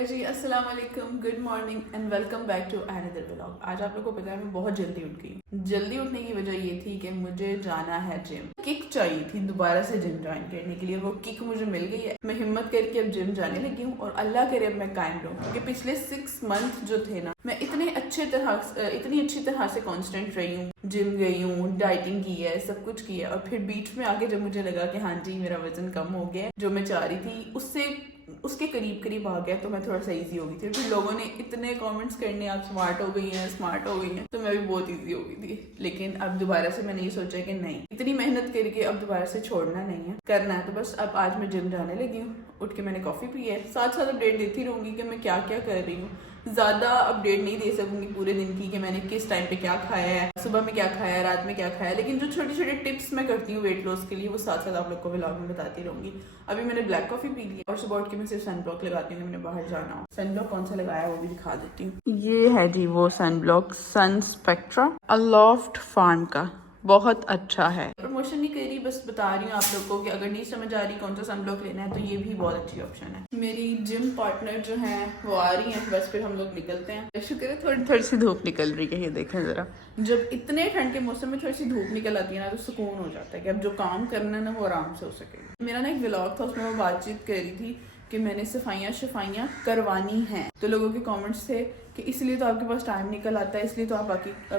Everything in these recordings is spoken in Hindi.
हेलो जी, अस्सलाम वालेकुम, good morning and welcome back to another vlog. आज आप लोगों को पता है मैं बहुत जल्दी उठ गई। जल्दी उठने की वजह ये थी कि मुझे जाना है जिम। किक चाहिए थी दोबारा से जिम ज्वाइन करने के लिए, वो किक मुझे मिल गई है। मैं हिम्मत करके अब जिम जाने लगी हूँ और अल्लाह करे अब मैं कायम रहूँ, क्योंकि पिछले 6 मंथ जो थे ना, मैं इतनी अच्छी तरह से कॉन्स्टेंट रही हूँ। जिम गई हूँ, डाइटिंग की है, सब कुछ किया है, और फिर बीच में आके जब मुझे लगा कि हाँ जी मेरा वजन कम हो गया, जो मैं चाह रही थी उसके करीब आ गया, तो मैं थोड़ा सा इजी हो गई थी। फिर लोगों ने इतने कमेंट्स करने, आप स्मार्ट हो गई हैं, तो मैं भी बहुत इजी हो गई थी। लेकिन अब दोबारा से मैंने ये सोचा कि नहीं, इतनी मेहनत करके अब दोबारा से छोड़ना नहीं है, करना है। तो बस अब आज मैं जिम जाने लगी हूँ। उठ के मैंने कॉफी पी है, साथ साथ अपडेट देती रहूंगी कि मैं क्या क्या कर रही हूँ। ज्यादा अपडेट नहीं दे सकूंगी पूरे दिन की कि मैंने किस टाइम पे क्या खाया है, सुबह में क्या खाया है, रात में क्या खाया है, लेकिन जो छोटी छोटी टिप्स मैं करती हूँ वेट लॉस के लिए, वो साथ साथ आप लोग को व्लॉग में बताती रहूंगी। अभी मैंने ब्लैक कॉफी पी ली और सुबह उठ के मैं सिर्फ सनब्लॉक लगाती हूँ, मैंने बाहर जाना हो। सनब्लॉक कौन सा लगाया है वो भी दिखा देती हूँ। ये है जी वो सनब्लॉक, सन स्पेक्ट्रा अलोफ्ट फार्म का, बहुत अच्छा है। प्रमोशन नहीं कर रही, बस बता रही हूँ आप लोग को कि अगर नहीं समझ आ रही कौन सा सनब्लॉक लेना है तो ये भी बहुत अच्छी ऑप्शन है। मेरी जिम पार्टनर जो है वो आ रही है, बस फिर हम लोग निकलते हैं। शुक्र है थोड़ी थोड़ी सी धूप निकल रही है, ये देखें जरा। जब इतने ठंड के मौसम में थोड़ी सी धूप निकल आती है ना, तो सुकून हो जाता है कि अब जो काम करना है ना वो आराम से हो सके। मेरा ना एक व्लॉग था, उसमें मैं बातचीत कर रही थी कि मैंने सफाइयाँ करवानी हैं। तो लोगों के कमेंट्स थे कि इसलिए तो आपके पास टाइम निकल आता है, इसलिए तो आप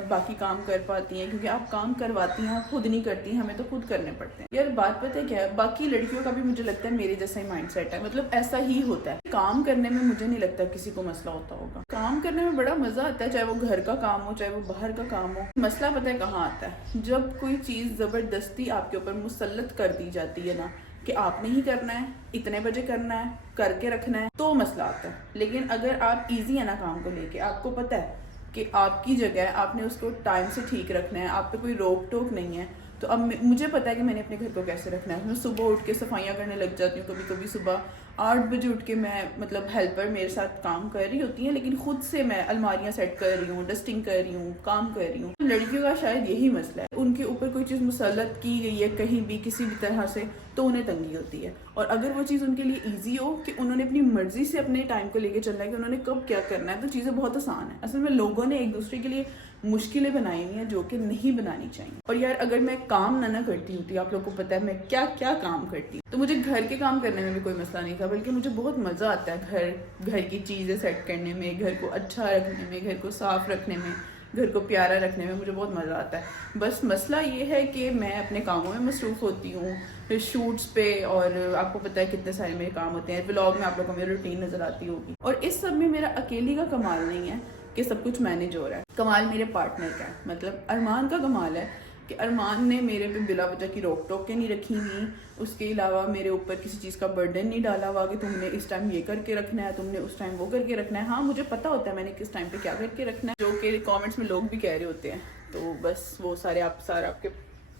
बाकी काम कर पाती हैं, क्योंकि आप काम करवाती हैं, खुद नहीं करती हैं, हमें तो खुद करने पड़ते हैं। यार बात पता है क्या है, बाकी लड़कियों का भी मुझे लगता है मेरे जैसा ही माइंडसेट है, मतलब ऐसा ही होता है। काम करने में मुझे नहीं लगता किसी को मसला होता होगा। काम करने में बड़ा मजा आता है, चाहे वो घर का काम हो चाहे वो बाहर का काम हो। मसला पता है कहाँ आता है, जब कोई चीज जबरदस्ती आपके ऊपर मुसल्लत कर दी जाती है ना, कि आपने ही करना है, इतने बजे करना है, करके रखना है, तो मसला आता है। लेकिन अगर आप इजी है ना काम को लेके, आपको पता है कि आपकी जगह है, आपने उसको टाइम से ठीक रखना है, आप पे कोई रोक टोक नहीं है, तो अब मुझे पता है कि मैंने अपने घर को कैसे रखना है। मैं सुबह उठ के सफाइयाँ करने लग जाती हूँ, कभी कभी सुबह 8 बजे उठ के मैं, मतलब हेल्पर मेरे साथ काम कर रही होती है, लेकिन खुद से मैं अलमारियाँ सेट कर रही हूँ, डस्टिंग कर रही हूँ, काम कर रही हूँ। लड़कियों का शायद यही मसला है, उनके ऊपर कोई चीज़ मुसल्लत की गई है कहीं भी किसी भी तरह से, तो उन्हें तंगी होती है। और अगर वो चीज़ उनके लिए ईजी हो कि उन्होंने अपनी मर्जी से अपने टाइम को लेके चलना है कि उन्होंने कब क्या करना है, तो चीज़ें बहुत आसान है। असल में लोगों ने एक दूसरे के लिए मुश्किलें बनाई हुई हैं जो कि नहीं बनानी चाहिए। और यार अगर मैं काम ना करती होती, आप लोग को पता है मैं क्या क्या काम करती हूँ, तो मुझे घर के काम करने में भी कोई मसला नहीं था, बल्कि मुझे बहुत मज़ा आता है घर की चीज़ें सेट करने में, घर को अच्छा रखने में, घर को साफ रखने में, घर को प्यारा रखने में मुझे बहुत मज़ा आता है। बस मसला ये है कि मैं अपने कामों में मसरूफ़ होती हूँ, फिर शूट्स पे, और आपको पता है कितने सारे मेरे काम होते हैं। व्लॉग में आप लोगों को मेरी रूटीन नज़र आती होगी। और इस सब में मेरा अकेली का कमाल नहीं है कि सब कुछ मैनेज हो रहा है, कमाल मेरे पार्टनर का है। मतलब अरमान का कमाल है कि अरमान ने मेरे पे बिला वजह की रोक टोक के नहीं रखी हुई, उसके अलावा मेरे ऊपर किसी चीज़ का बर्डन नहीं डाला हुआ कि तुमने इस टाइम ये करके रखना है, तुमने उस टाइम वो करके रखना है। हाँ मुझे पता होता है मैंने किस टाइम पे क्या करके रखना है, जो कि कमेंट्स में लोग भी कह रहे होते हैं। तो बस वो सारे आपके,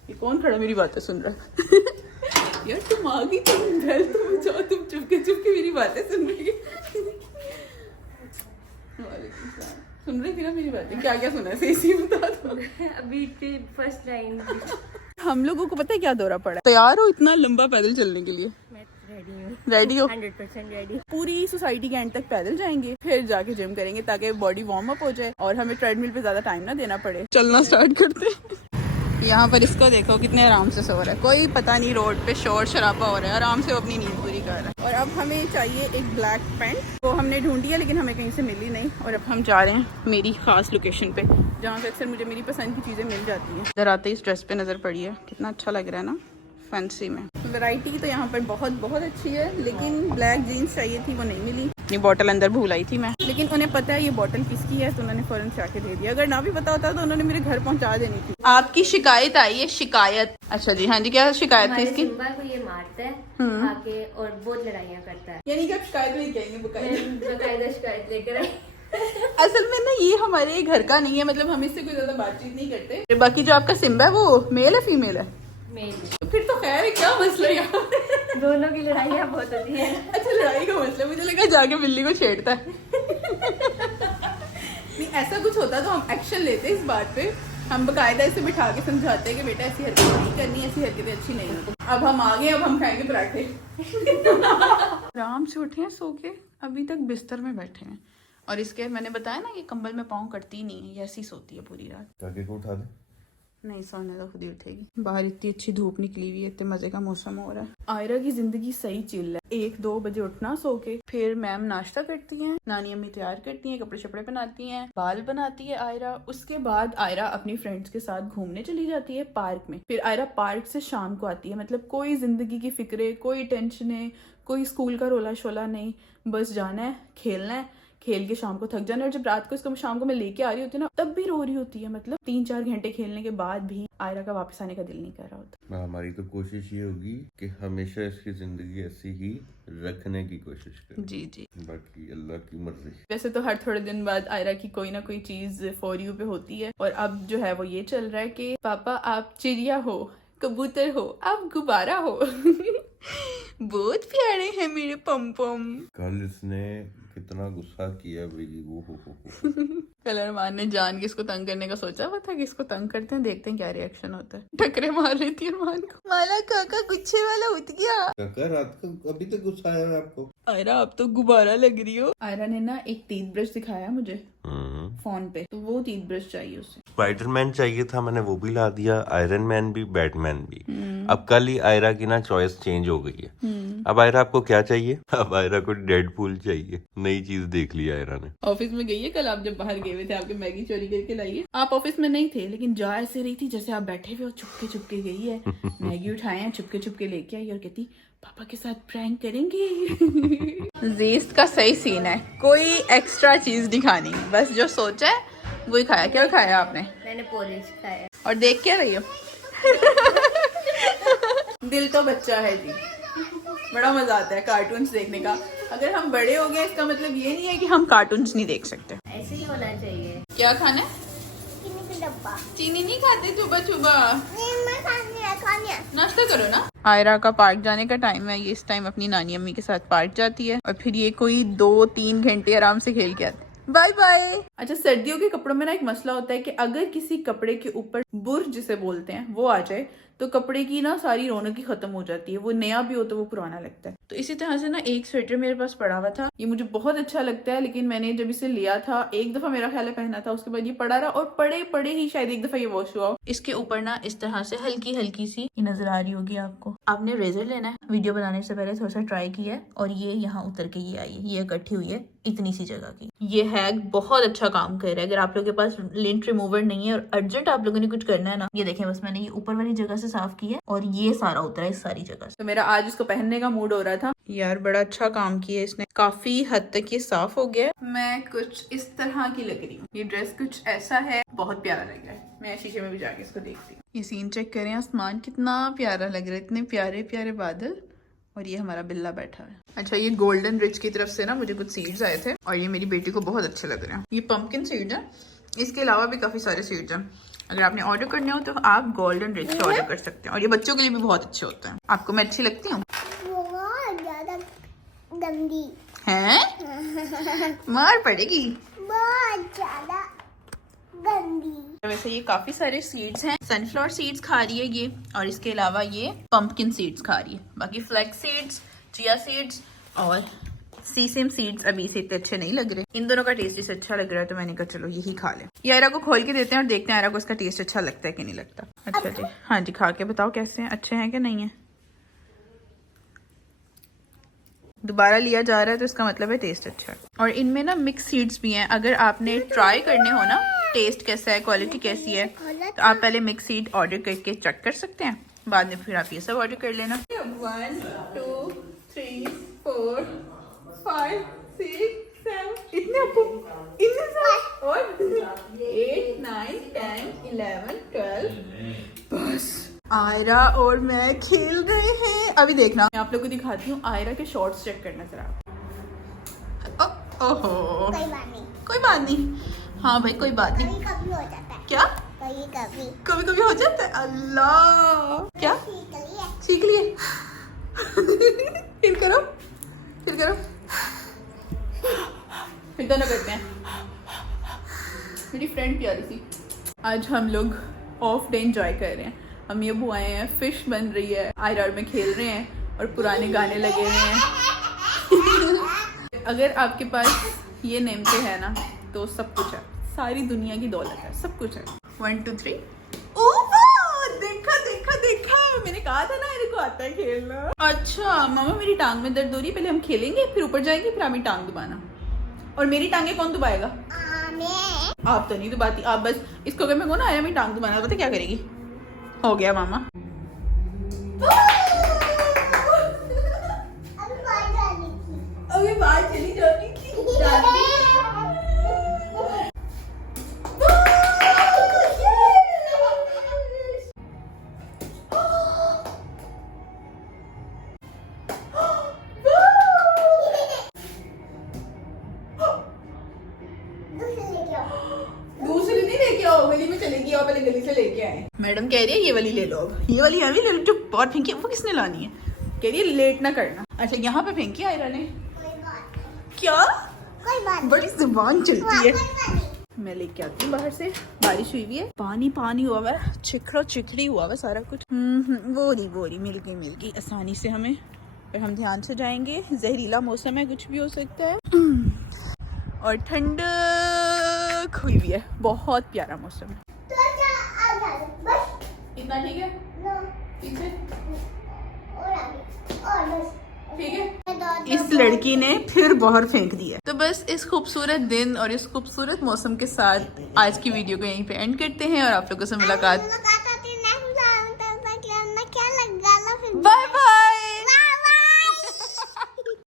ये कौन खड़ा मेरी बातें सुन रहा है? यार तुम आ गई, तुम घर, तुम जाओ, तुम चुपके मेरी बातें सुन रही है। सुन रही थी ना मेरी बातें? क्या क्या सुना, सही बता दो। अभी फर्स्ट लाइन हम लोगों को पता है क्या दौरा पड़ा। तैयार हो इतना लंबा पैदल चलने के लिए? मैं रेडी हूँ। रेडी हो? 100% रेडी। पूरी सोसाइटी के एंड तक पैदल जाएंगे, फिर जाके जिम करेंगे ताकि बॉडी वार्म अप हो जाए और हमें ट्रेडमिल पे ज्यादा टाइम ना देना पड़े। चलना स्टार्ट करते। यहाँ पर इसको देखो कितने आराम से सो रहा है, कोई पता नहीं रोड पे शोर शराबा हो रहा है, आराम से वो अपनी नींद पूरी कर रहा है। और अब हमें चाहिए एक ब्लैक पैंट, वो हमने ढूंढी है लेकिन हमें कहीं से मिली नहीं, और अब हम जा रहे हैं मेरी खास लोकेशन पे, जहाँ से अक्सर मुझे मेरी पसंद की चीज़ें मिल जाती हैं। इधर आते ही इस ड्रेस पे नज़र पड़ी है, कितना अच्छा लग रहा है ना, फैंसी में। वैरायटी तो यहाँ पर बहुत अच्छी है, लेकिन ब्लैक जीन्स चाहिए थी, वो नहीं मिली। ये बोतल अंदर भूल आई थी मैं, लेकिन उन्हें पता है ये बोतल किसकी है, तो उन्होंने फौरन से आके दे दिया। अगर ना भी पता होता तो उन्होंने मेरे घर पहुंचा देनी थी। आपकी शिकायत आई है? शिकायत? अच्छा जी, हाँ जी, क्या शिकायत थी इसकी? को ये मारता है आके और बहुत लड़ाइयाँ करता है। यानी कि आप शिकायत लेके आएंगे? बकायदा शिकायत लेकर आई। असल में ना ये हमारे घर का नहीं है, मतलब हम इससे कोई ज्यादा बातचीत नहीं करते। बाकी जो आपका सिम्बा है वो मेल है फीमेल है? मेल। फिर तो खैर है, क्या मसला है यहाँ? दोनों की लड़ाइयाँ बहुत होती है। अच्छा लड़ाई का मसला, मुझे लगा जाके बिल्ली को छेड़ता है। नहीं ऐसा कुछ होता तो हम एक्शन लेते इस बात पे हम बकायदा इसे बिठा के समझाते हैं कि बेटा ऐसी हरकतें नहीं करनी, ऐसी हरकतें अच्छी नहीं होती। अब हम आ गए, अब हम खाएंगे पराठे। आराम से उठे हैं सो के, अभी तक बिस्तर में बैठे हैं। और इसके मैंने बताया ना कि कंबल में पाँव करती नहीं है, ये ऐसी सोती है पूरी रात। ताकि को उठा दे, नहीं सोने तो खुद ही उठेगी। बाहर इतनी अच्छी धूप निकली हुई है, इतने मजे का मौसम हो रहा है। आयरा की जिंदगी सही चिल है। 1-2 बजे उठना सो के, फिर मैम नाश्ता करती हैं, नानी अम्मी तैयार करती हैं, कपड़े शपड़े पहनाती हैं, बाल बनाती है आयरा। उसके बाद आयरा अपनी फ्रेंड्स के साथ घूमने चली जाती है पार्क में। फिर आयरा पार्क से शाम को आती है। मतलब कोई जिंदगी की फिक्रे, कोई टेंशन, कोई स्कूल का रोला शोला नहीं, बस जाना है, खेलना है, खेल के शाम को थक जाना है। और जब रात को इसको शाम को मैं लेके आ रही होती है ना, तब भी रो रही होती है। मतलब 3-4 घंटे खेलने के बाद भी आयरा का वापस आने का दिल नहीं कर रहा होता। हमारी तो कोशिश ये होगी कि हमेशा इसकी जिंदगी ऐसी ही रखने की कोशिश करें। जी जी, बाकी अल्लाह की मर्जी। वैसे तो हर थोड़े दिन बाद आयरा की कोई ना कोई चीज फॉर यू पे होती है। और अब जो है वो ये चल रहा है कि पापा आप चिड़िया हो, कबूतर हो, आप गुब्बारा हो। बहुत प्यारे हैं मेरे पम-पम। कल इसने कितना गुस्सा किया भाई, वो हो। कल अरमान ने जान के इसको तंग करने का सोचा हुआ था कि इसको तंग करते हैं, देखते हैं क्या रिएक्शन होता है। टकरे मार रही थी अरमान को। माला काका गुच्छे वाला उठ गया। काका रात को अभी तक गुस्सा आया है आपको? आयरा आप तो गुब्बारा लग रही हो। आयरा ने ना एक टीथ ब्रश दिखाया मुझे फोन पे, तो वो टीथ ब्रश चाहिए उसे। स्पाइडरमैन चाहिए था, मैंने वो भी ला दिया, आयरन मैन भी, बैटमैन भी। अब कल ही आयरा की ना चॉइस चेंज हो गई है। अब आयरा आपको क्या चाहिए? अब आयरा को डेडपूल चाहिए। नई चीज देख ली आयरा ने। ऑफिस में गई है कल आप जब बाहर गए हुए थे, आपके मैगी चोरी करके लाई है। आप ऑफिस में नहीं थे, लेकिन जा ऐसे रही थी जैसे आप बैठे हुए हो, चुपके चुपके गई है, मैगी उठाए हैं, चुपके चुपके लेके आई और कहती पापा के साथ प्रैंक करेंगे। जीस्ट का सही सीन है, कोई एक्स्ट्रा चीज दिखानी, बस जो सोचा है वही खाया। क्या खाया आपने? मैंने पोरिज खाया। और देख क्या रही हो? दिल तो बच्चा है जी, बड़ा मजा आता है कार्टून्स देखने का। अगर हम बड़े हो गए इसका मतलब ये नहीं है कि हम कार्टून्स नहीं देख सकते। ऐसे ही होना चाहिए। क्या खाना है? चीनी नहीं खाते सुबह सुबह, नाश्ता करो ना। आयरा का पार्क जाने का टाइम है, ये इस टाइम अपनी नानी अम्मी के साथ पार्क जाती है और फिर ये कोई 2-3 घंटे आराम से खेल के आते। Bye bye. अच्छा, सर्दियों के कपड़ों में ना एक मसला होता है कि अगर किसी कपड़े के ऊपर बुर जिसे बोलते हैं वो आ जाए तो कपड़े की ना सारी रौनक ही खत्म हो जाती है। वो नया भी हो तो वो पुराना लगता है। तो इसी तरह से ना एक स्वेटर मेरे पास पड़ा हुआ था, ये मुझे बहुत अच्छा लगता है, लेकिन मैंने जब इसे लिया था एक दफा मेरा ख्याल है पहना था, उसके बाद ये पड़ा रहा और पड़े पड़े ही शायद एक दफा ये वॉश हुआ। इसके ऊपर ना इस तरह से हल्की हल्की सी नजर आ रही होगी आपको। आपने रेजर लेना है, वीडियो बनाने से पहले थोड़ा सा ट्राई किया है और ये यहाँ उतर के ये आई है, ये इकट्ठी हुई है इतनी सी जगह की। ये हैक बहुत अच्छा काम कर रहा है। अगर आप लोगों के पास लिंट रिमूवर नहीं है और अर्जेंट आप लोगों ने कुछ करना है ना, ये देखें बस मैंने ये ऊपर वाली जगह से साफ किया और ये सारा उतरा है इस सारी जगह से। तो मेरा आज इसको पहनने का मूड हो रहा था। यार बड़ा अच्छा काम किया इसने, काफी हद तक ये साफ हो गया। मैं कुछ इस तरह की लग रही हूँ, ये ड्रेस कुछ ऐसा है, बहुत प्यारा लग रहा है। मैं शीशे में भी जाके इसको देखती हूँ। ये सीन चेक करें, आसमान कितना प्यारा लग रहा है, इतने प्यारे प्यारे बादल और ये हमारा बिल्ला बैठा है। अच्छा, ये गोल्डन रिच की तरफ से ना मुझे कुछ सीड्स आए थे और ये मेरी बेटी को बहुत अच्छे लग रहे हैं। ये पंपकिन सीड्स हैं, इसके अलावा भी काफी सारे सीड्स हैं। अगर आपने ऑर्डर करने हो तो आप गोल्डन रिच के ऑर्डर कर सकते हैं और ये बच्चों के लिए भी बहुत अच्छे होते हैं। आपको मैं अच्छी लगती हूँ? बहुत ज्यादा गंदी हैं? मार पड़ेगी। बहुत ज्यादा गंदी। वैसे ये काफी सारे सीड्स हैं। सनफ्लावर सीड्स खा रही है ये, और इसके अलावा ये पंपकिन सीड्स खा रही है। बाकी फ्लैक्स सीड्स, चिया सीड्स और सीसम सीड्स अभी से इतने अच्छे नहीं लग रहे। इन दोनों का टेस्ट इसे अच्छा लग रहा है तो मैंने कहा चलो यही खा ले। ये आयरा को खोल के देते हैं और देखते हैं आयरा को इसका टेस्ट अच्छा लगता है कि नहीं लगता। अच्छा जी, हाँ जी, खा के बताओ कैसे हैं, अच्छे हैं कि नहीं है। दोबारा लिया जा रहा है तो इसका मतलब है टेस्ट अच्छा है। और इनमें ना मिक्स सीड्स भी हैं। अगर आपने ट्राई करने हो ना टेस्ट कैसा है, क्वालिटी कैसी है, तो आप पहले मिक्स सीड ऑर्डर करके चेक कर सकते हैं, बाद में फिर आप ये सब ऑर्डर कर लेना। 1 2 3 4 5 6 7 इतने आपको, इतने सब, और 8 9 10 11 12 बस। आयरा और मैं खेल रहे हैं। अभी देखना, मैं आप लोगों को दिखाती हूँ आयरा के शॉर्ट्स चेक करना जरा। ओहो, कोई बात नहीं, कोई बात नहीं। हाँ भाई कोई बात नहीं। कभी कभी हो जाता है। क्या? कभी कभी कभी कभी हो जाता है। अल्लाह, क्या सीख लिए। सीख लिए? फिर करो, फिर करो, फिर दोनों करते हैं। मेरी फ्रेंड प्यारी सी। आज हम लोग ऑफ डे एंजॉय कर रहे हैं। हम ये बुआए हैं, फिश बन रही है, आयरा में खेल रहे हैं और पुराने गाने लगे हुए हैं। अगर आपके पास ये नेमते है ना तो सब कुछ है, सारी दुनिया की दौलत है, सब कुछ है। 1 2 3 देखा देखा देखा, मैंने कहा था ना इनको आता है खेलना। अच्छा मामा मेरी टांग में दर्द हो रही है, पहले हम खेलेंगे फिर ऊपर जाएंगे, फिर हमें टांग दबाना। और मेरी टांगे कौन दबाएगा? आप तो नहीं दबाती, आप बस इसको अगर मैं कहूँ ना आया मेरी टांग दबाना, पता क्या करेगी? हो गया मामा। अभी बाहर चली जानी थी। दूसरी नहीं लेके आओ, गली में चलेगी, आओ पहले गली से लेके आए। मैडम कह रही है ये वाली ले लो, अब ये वाली अभी ले लो जो बहुत फेंकी है, वो किसने लानी है? कह रही है लेट ना करना। अच्छा यहाँ पे फेंकी आयरा ने, क्या बड़ी जुबान चलती है। मैं लेके आती हूँ बाहर से, बारिश हुई हुई है, पानी पानी हुआ है, चिखड़ा चिखड़ी हुआ है सारा कुछ। वो रही मिल गई आसानी से हमें। पर हम ध्यान से जाएंगे, जहरीला मौसम है, कुछ भी हो सकता है। और ठंडक हुई हुई है, बहुत प्यारा मौसम है। इतना ठीक है? पीछे ठीक है। इस लड़की ने फिर बाहर फेंक दिया। तो बस इस खूबसूरत दिन और इस खूबसूरत मौसम के साथ आज की वीडियो को यहीं पे एंड करते हैं और आप लोगों से मुलाकात